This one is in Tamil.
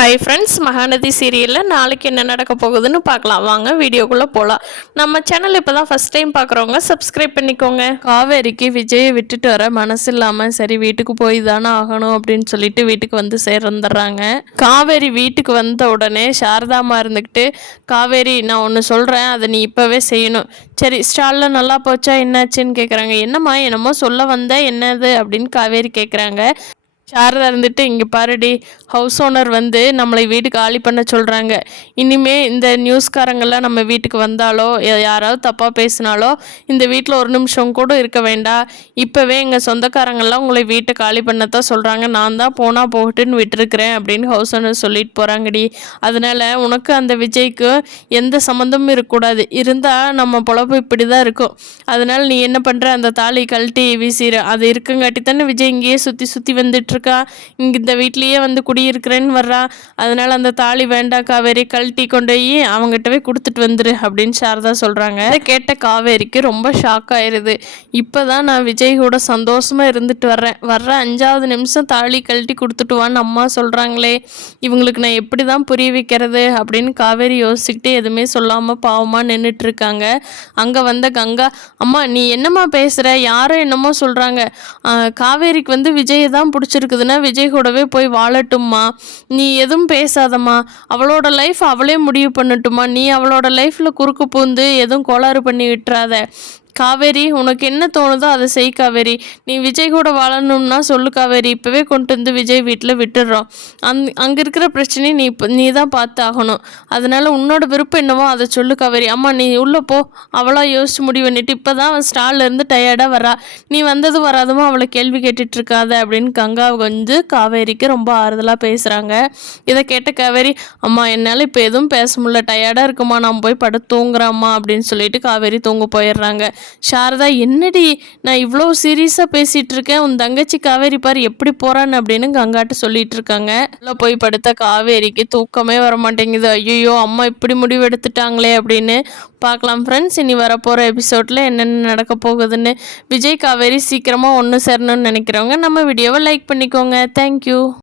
ஹாய் ஃப்ரெண்ட்ஸ், மகாநதி சீரியலில் நாளைக்கு என்ன நடக்க போகுதுன்னு பார்க்கலாம். வாங்க வீடியோக்குள்ளே போகலாம். நம்ம சேனல் இப்போ தான் ஃபஸ்ட் டைம் பார்க்குறவங்க சப்ஸ்கிரைப் பண்ணிக்கோங்க. காவேரிக்கு விஜயை விட்டுட்டு வர மனசு இல்லாமல் சரி வீட்டுக்கு போய் தானே ஆகணும் அப்படின்னு சொல்லிட்டு வீட்டுக்கு வந்து சேர்ந்துடுறாங்க. காவேரி வீட்டுக்கு வந்த உடனே சாரதாமா இருந்துக்கிட்டு, காவேரி நான் ஒன்று சொல்கிறேன், அதை நீ இப்போவே செய்யணும். சரி ஸ்டாலில் நல்லா போச்சா என்னாச்சுன்னு கேட்குறாங்க. என்னம்மா என்னமோ சொல்ல வந்த என்னது அப்படின்னு காவேரி கேட்குறாங்க. சாரதா இருந்துட்டு, இங்கே பாருடி, ஹவுஸ் ஓனர் வந்து நம்மளை வீடு காலி பண்ண சொல்கிறாங்க. இனிமே இந்த நியூஸ்காரங்கள்லாம் நம்ம வீட்டுக்கு வந்தாலோ யாராவது தப்பாக பேசினாலோ இந்த வீட்டில் ஒரு நிமிஷம் கூட இருக்க வேண்டாம். இப்போவே எங்கள் சொந்தக்காரங்கள்லாம் உங்களை வீட்டை காலி பண்ணத்தான் சொல்கிறாங்க. நான் தான் போனால் போகட்டுன்னு விட்டுருக்குறேன் அப்படின்னு ஹவுஸ் ஓனர் சொல்லிட்டு போகிறாங்கடி. அதனால் உனக்கு அந்த விஜய்க்கு எந்த சம்மந்தமும் இருக்கக்கூடாது. இருந்தால் நம்ம பொழப்பு இப்படி தான் இருக்கும். அதனால் நீ என்ன பண்ணுற, அந்த தாலி கழட்டி வீசிற. அது இருக்குங்காட்டி தானே விஜய் இங்கேயே சுற்றி சுற்றி வந்துட்டு இங்கே இந்த வீட்லேயே வந்து குடியிருக்கிறேன்னு வர்றா. அதனால் அந்த தாலி வேண்டாம் காவேரி, கழட்டி கொண்டு போய் அவங்ககிட்டவே கொடுத்துட்டு வந்துரு அப்படின்னு சாரதா சொல்கிறாங்க. அதை கேட்ட காவேரிக்கு ரொம்ப ஷாக் ஆயிடுது. இப்போ தான் நான் விஜய் கூட சந்தோஷமாக இருந்துட்டு வர்ற 5வது நிமிஷம் தாலி கழட்டி கொடுத்துட்டுவான்னு அம்மா சொல்கிறாங்களே, இவங்களுக்கு நான் எப்படி தான் புரிய வைக்கிறது அப்படின்னு காவேரி யோசிச்சுக்கிட்டே எதுவுமே சொல்லாமல் பாவமாக நின்றுட்டுருக்காங்க. அங்கே வந்த கங்கா, அம்மா நீ என்னம்மா பேசுகிற, யாரும் என்னமோ சொல்கிறாங்க, காவேரிக்கு வந்து விஜயை தான் பிடிச்சிருக்குதுன்னா விஜய் கூடவே போய் வாழட்டும்மா, நீ எதுவும் பேசாதம்மா, அவளோட லைஃப் அவளே முடிவு பண்ணட்டுமா, நீ அவளோட லைஃப்பில் குறுக்கு பூந்து எதுவும் கோளாறு பண்ணி விட்டுறாத. காவேரி உனக்கு என்ன தோணுதோ அதை செய் காவேரி. நீ விஜய் கூட வாழணும்னா சொல்லு காவேரி, இப்போவே கொண்டு வந்து விஜய் வீட்டில் விட்டுடுறோம். அங்கே இருக்கிற பிரச்சனையை நீ தான் பார்த்து ஆகணும். அதனால் உன்னோட விருப்பம் என்னவோ அதை சொல்லு காவேரி. அம்மா நீ உள்ளே போ, அவளாக யோசிச்சு முடிவு பண்ணிட்டு இப்போ தான் அவன் ஸ்டால்லேருந்து டயர்டாக வரா, நீ வந்ததும் வராதமோ அவளை கேள்வி கேட்டுட்ருக்காத அப்படின்னு கங்கா வந்து காவேரிக்கு ரொம்ப ஆறுதலாக பேசுகிறாங்க. இதை கேட்ட காவேரி, அம்மா என்னால் இப்போ எதுவும் பேச முடியல, டயர்டாக இருக்குமா, நான் போய் படுத்து தூங்குறாம்மா அப்படின்னு சொல்லிட்டு காவேரி தூங்க போயிடுறாங்க. சாரதா, என்னடி நான் இவ்வளோ சீரியஸாக பேசிகிட்டு இருக்கேன், உன் தங்கச்சி காவேரி பாரு எப்படி போகிறான்னு அப்படின்னு கங்காட்ட சொல்லிட்டு இருக்காங்க. உள்ள போய் படுத்த காவேரிக்கு தூக்கமே வர மாட்டேங்குது. ஐயோ அம்மா இப்படி முடிவு எடுத்துட்டாங்களே அப்படின்னு பார்க்கலாம் ஃப்ரெண்ட்ஸ். இனி வரப்போகிற எபிசோடில் என்னென்ன நடக்க போகுதுன்னு. விஜய் காவேரி சீக்கிரமாக ஒன்று சேரணும்னு நினைக்கிறவங்க நம்ம வீடியோவை லைக் பண்ணிக்கோங்க. தேங்க்யூ.